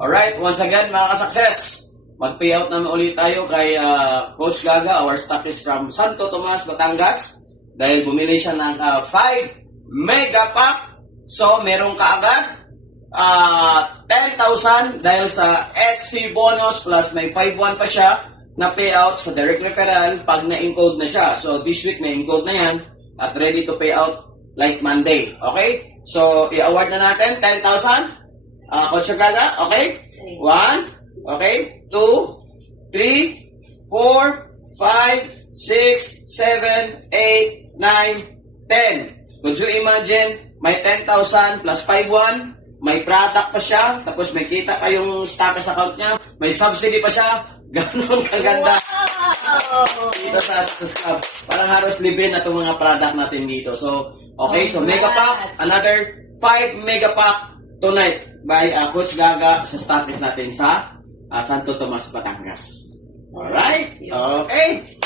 Alright, once again mga ka-success, mag-payout naman ulit tayo kay Coach Gaga, our stockist from Santo Tomas, Batangas. Dahil bumili siya ng 5 mega pack. So, meron ka agad 10,000 dahil sa SC bonus plus may 5-1 pa siya na payout sa direct referral pag na-encode na siya. So, this week may encode na yan at ready to pay out like Monday. Okay? So, i-award na natin 10,000. Coach Gaga, okay? 1, okay? 2, 3, 4, 5, 6, 7, 8, 9, 10. Could you imagine, may 10,000 plus 5-1, may product pa siya, tapos may kita kayong status account niya, may subsidy pa siya, ganun kaganda. Wow! Dito sa Success Club. Parang halos libre na itong mga product natin dito. So, okay, so mega pack, another 5 mega pack tonight by Coach Gaga sa stockist natin sa Santo Tomas, Batangas. Alright? Okay.